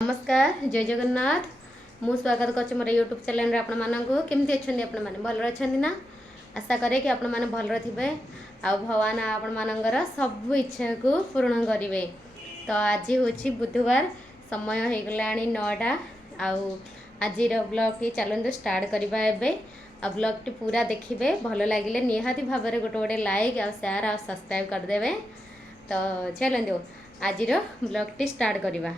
नमस्कार जय जगन्नाथ मु स्वागत कर मोर यूट्यूब चैनल आपण मानक केमती अच्छे आपण मैंने भल अच्छा ना आशा करे कि आपण मैंने भल थे आ भगवान आपण मानकर सब इच्छा को पूर्ण करेंगे। तो आज हूँ बुधवार समय हो गला 9टा आज ब्लॉग टी चलते स्टार्ट करवा आ ब्लॉग टी पूरा देखिए भल लगे निहाती भाव में गोटे गोटे लाइक आ शेयर आ सब्सक्राइब करदे। तो चलते आज ब्लॉग टी स्टार्ट करवा।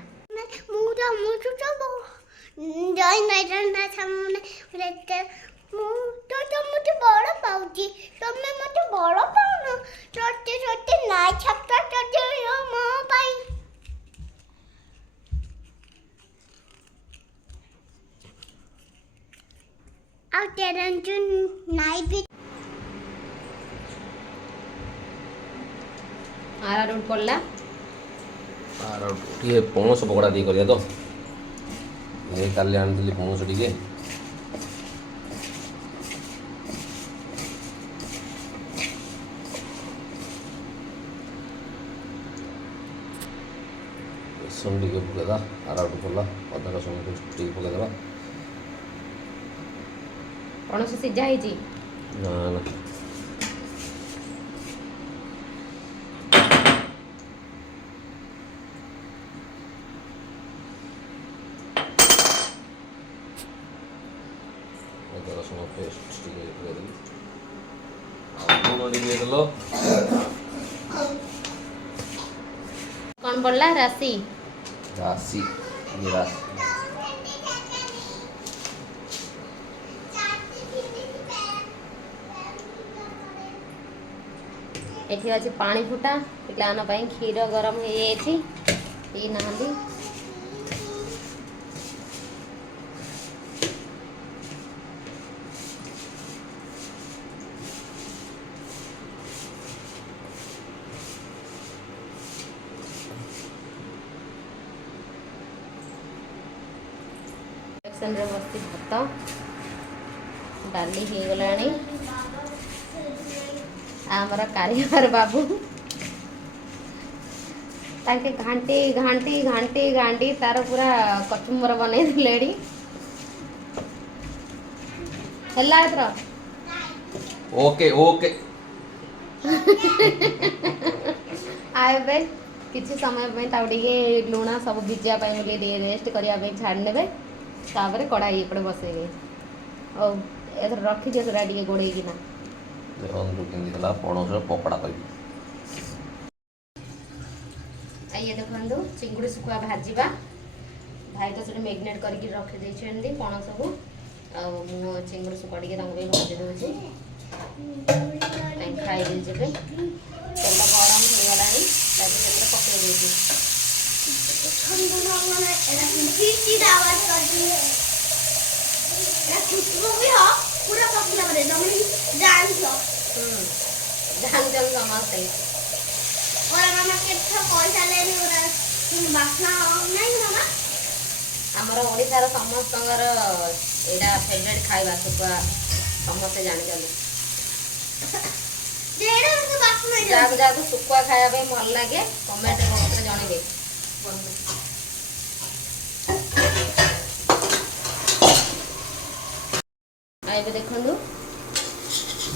रोड पड़ला टे पणस पकड़ा दी कर तो ये काली आनी पणस टे बेसन टे पकईदा आराउट पड़ा अदा रसुण टे पकईदा पणस सीझा है ना ना रसुण पेस्ट कौन पड़ला राशि राशि राशि एठी अछि पानी फुटा पिलाना पई खीर गरम हो जाई पी नहांदी। बस्ती भात डाली हो गला आमर कारीगर बाबू ताके घांटी घांटी घांटी घांटी तार पूरा कचुम्बर बनै दिलेडी हल्ला एथरा ओके ओके आए बे किछि समय पे ताउडिगे लुणा सब भिजा पय बोली रेस्ट करिया पे छाड़ नेबे तापर कड़ाई एपटे बसेबे और एथर रखी दियो तोरा टिके गोड़े किना देखो केंदी हला पणस पपड़ा करबी ये देखंदु चिंगुड़ी सुखा भाजीबा भाई तो से मैग्नेट करके रख दे छेंदी पणस को आ मु चिंगुड़ी सुखा टिके रंग पे भाजी दोछि खाई दे जेबे तेल गरम हो गलानी ताकि तेल पके देछि ठंडा माने एला फिटी आवाज कर दी एला खुशबू भी हो पूरा पकला बरे नमनी जान छ जान जल समझते और मामा केथा पैसा लेनी ओरा बासना नहीं मामा हमर ओडिसा रो समस्तंगर एडा फेवरेट खाइबा सुकुआ समस्त जानि चली जेडा तो बासना जाग जाग सुकुआ खाया पे भल लागे कमेंट बॉक्स रे जणेबे आइबे देखंदु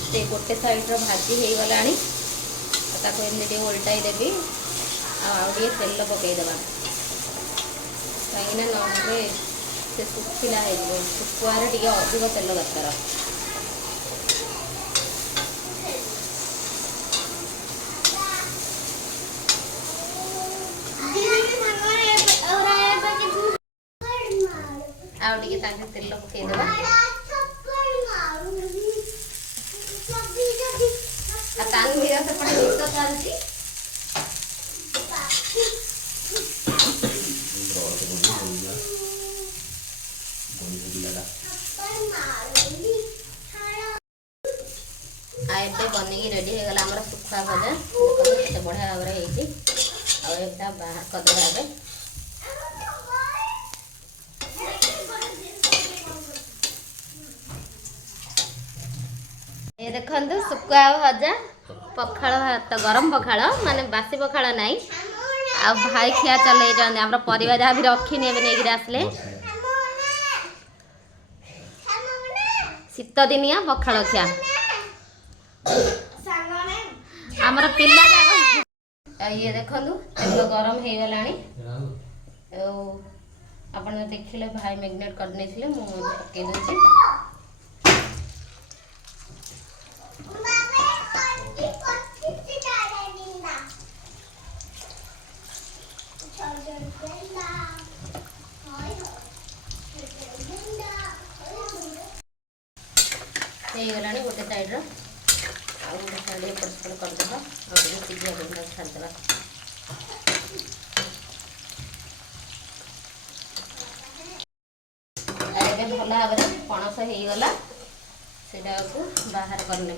से गोटे साइड रो भाजी हो गला ताको एमती उल्टाई देवी आगे तेल पकई देवा कहीं ना से सुखिला हो सुखुआर टे अधिक तेल दरकार आगे तेल पकई देवा तान मेरा से पड़े इसका चालती आए पे बनी की रेडी हो गला हमर सुखा भजा केते बढ़िया भाव रे हेची आ एकटा बाहर कर देबे ये देखंतु सुखा भजा पखाड़ भात गरम पखाड़ माने बासी पखाड़ नाई आ भाई खिया चले जाने हमरा परिवार जहाँ भी रखी नहीं नहीं आसले शीत दिनिया पखाड़ खिया आमर पिला ये देखु तेल गरम हो गला आप देखिले भाई मैग्नेट कर पकई दूसरी गला गोटे साइड गोटे साइड एपट सेपट करदेवा सीधा छाड़देवा भल भाव पणस हो गला से बाहर करने